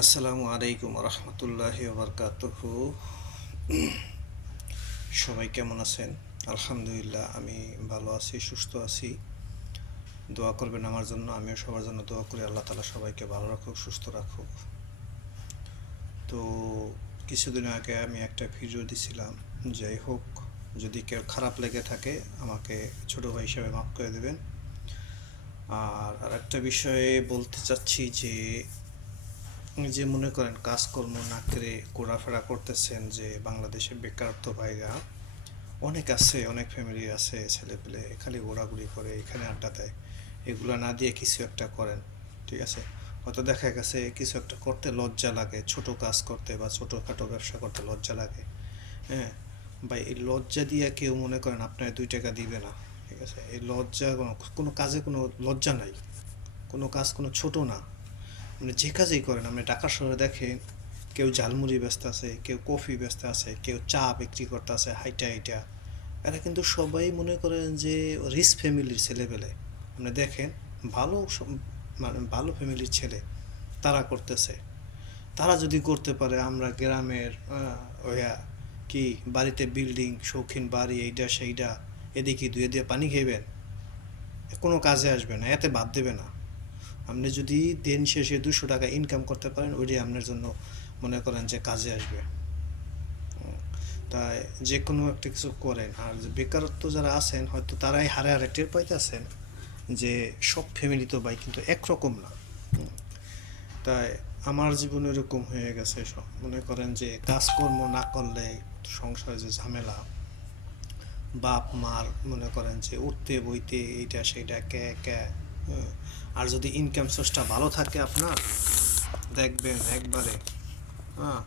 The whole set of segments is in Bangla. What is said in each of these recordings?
আসসালামু আলাইকুম রহমতুল্লাহি ওবরকাতুহু। সবাই কেমন আছেন? আলহামদুলিল্লাহ, আমি ভালো আছি, সুস্থ আছি। দোয়া করবেন আমার জন্য, আমিও সবার জন্য দোয়া করি। আল্লাহ তালা সবাইকে ভালো রাখুক, সুস্থ রাখুক। তো কিছুদিন আগে আমি একটা ভিডিও দিছিলাম, যাই হোক, যদি কেউ খারাপ লেগে থাকে আমাকে ছোট ভাই হিসেবে মাফ করে দেবেন। আর একটা বিষয়ে বলতে চাচ্ছি যে মনে করেন কাজকর্ম না করে ঘোরাফেরা করতেছেন, যে বাংলাদেশে বেকারত্ব ভাইরা অনেক আছে, অনেক ফ্যামিলি আছে, ছেলেপেলে খালি ঘোরাঘুরি করে, এখানে আড্ডা দেয়। এগুলো না দিয়ে কিছু একটা করেন, ঠিক আছে? হয়তো দেখা গেছে কিছু একটা করতে লজ্জা লাগে, ছোট কাজ করতে বা ছোটোখাটো ব্যবসা করতে লজ্জা লাগে। হ্যাঁ ভাই, এই লজ্জা দিয়ে কেউ মনে করেন আপনার 2 টাকা দিবে না, ঠিক আছে? এই লজ্জা কোনো কাজে কোনো লজ্জা নাই, কোনো কাজ কোনো ছোট না। মানে যে কাজেই করেন, আপনি ঢাকা শহরে দেখেন, কেউ ঝালমুড়ি ব্যস্ত আছে, কেউ কফি ব্যস্ত আছে, কেউ চা বিক্রি করতে আছে হাইটা হাইটা। এরা কিন্তু সবাই মনে করেন যে রিচ ফ্যামিলির ছেলেবেলে। আপনি দেখেন, ভালো মানে ভালো ফ্যামিলির ছেলে তারা করতেছে। তারা যদি করতে পারে, আমরা গ্রামের ওয়া কি বাড়িতে বিল্ডিং, শৌখিন বাড়ি, এইটা সেইটা, এদিকে ধুয়ে দিয়ে পানি খাইবেন, কোনো কাজে আসবে না, এতে বাদ দেবে না। আপনি যদি দিন শেষে 200 টাকা ইনকাম করতে পারেন, ওইটাই আপনার জন্য মনে করেন যে কাজে আসবে। তাই যে কোনো একটা কিছু করেন। আর যে বেকারত্ব যারা আছেন, হয়তো তারাই হারে হারে টের পাইতেছেন যে সব ফ্যামিলি তো ভাই কিন্তু একরকম না। তাই আমার জীবনে এরকম হয়ে গেছে সব, মনে করেন যে কাজকর্ম না করলে সংসারে যে ঝামেলা, বাপ মার মনে করেন যে উঠতে বইতে এইটা সেইটা কে কে। আর যদি ইনকাম সোর্সটা ভালো থাকে আপনার, দেখবেন একবারে, হ্যাঁ,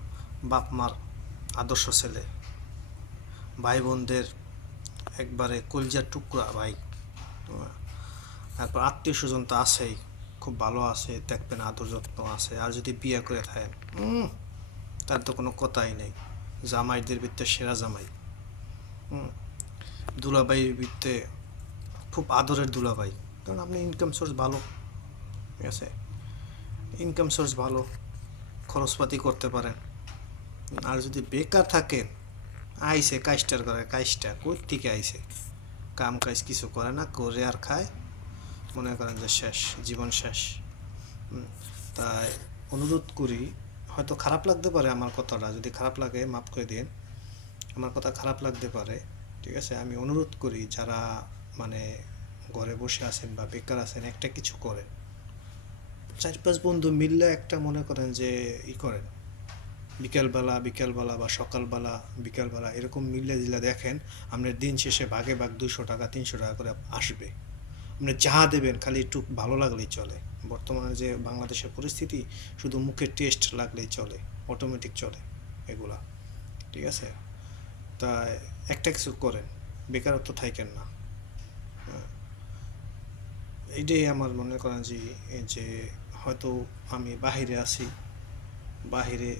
বাপ মার আদর্শ ছেলে, ভাই বোনদের একবারে কলজার টুকরা ভাই। তারপর আত্মীয় স্বজন তো আছেই, খুব ভালো আছে, দেখবেন আদর যত্ন আছে। আর যদি বিয়ে করে থাকেন, তার তো কোনো কথাই নেই, জামাইদের ভিতরে সেরা জামাই। দুলাভাইয়ের ভিতরে খুব আদরের দুলাভাই, কারণ আপনি ইনকাম সোর্স ভালো, ঠিক আছে? ইনকাম সোর্স ভালো, খরচপাতি করতে পারেন। আর যদি বেকার থাকেন, আইসে কাজটার করে, কাজটা কই থেকে আইসে, কাম কাজ কিছু করে না, করে আর খায়, মনে করেন যে শেষ, জীবন শেষ। তাই অনুরোধ করি, হয়তো খারাপ লাগতে পারে আমার কথাটা, যদি খারাপ লাগে মাফ করে দিন, আমার কথা খারাপ লাগতে পারে, ঠিক আছে? আমি অনুরোধ করি, যারা মানে ঘরে বসে আছেন বা বেকার আছেন, একটা কিছু করেন। 4-5 বন্ধু মিললে একটা মনে করেন যে করেন, বিকেলবেলা বিকেলবেলা বা সকালবেলা বিকেলবেলা এরকম মিললে দিলে দেখেন, আপনার দিন শেষে ভাগে ভাগ 200 টাকা 300 টাকা করে আসবে। আপনি যা দেবেন খালি একটু ভালো লাগলেই চলে। বর্তমানে যে বাংলাদেশের পরিস্থিতি, শুধু মুখের টেস্ট লাগলেই চলে, অটোমেটিক চলে এগুলা, ঠিক আছে? তাই একটা কিছু করেন, বেকারত্ব থাকেন না। এইটাই আমার মনে করেন যে হয়তো আমি বাহিরে আছি, বাহিরে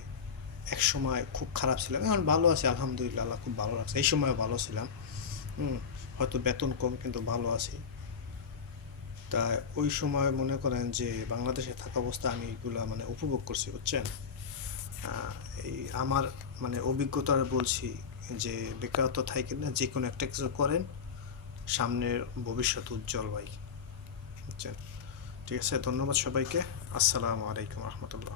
এক সময় খুব খারাপ ছিলাম, এখন ভালো আছি আলহামদুলিল্লাহ, আল্লাহ খুব ভালো লাগছে। এই সময় ভালো ছিলাম, হয়তো বেতন কম কিন্তু ভালো আছি। তা ওই সময় মনে করেন যে বাংলাদেশে থাকা অবস্থা আমি এগুলো মানে উপভোগ করছি, বুঝছেন? এই আমার মানে অভিজ্ঞতার বলছি, যে বেকারত্ব থাকে না, যে কোনো একটা কিছু করেন, সামনের ভবিষ্যৎ উজ্জ্বল ভাই, বুঝছেন? ঠিক আছে, ধন্যবাদ সবাইকে। আসসালামু আলাইকুম রহমতুল্লাহ।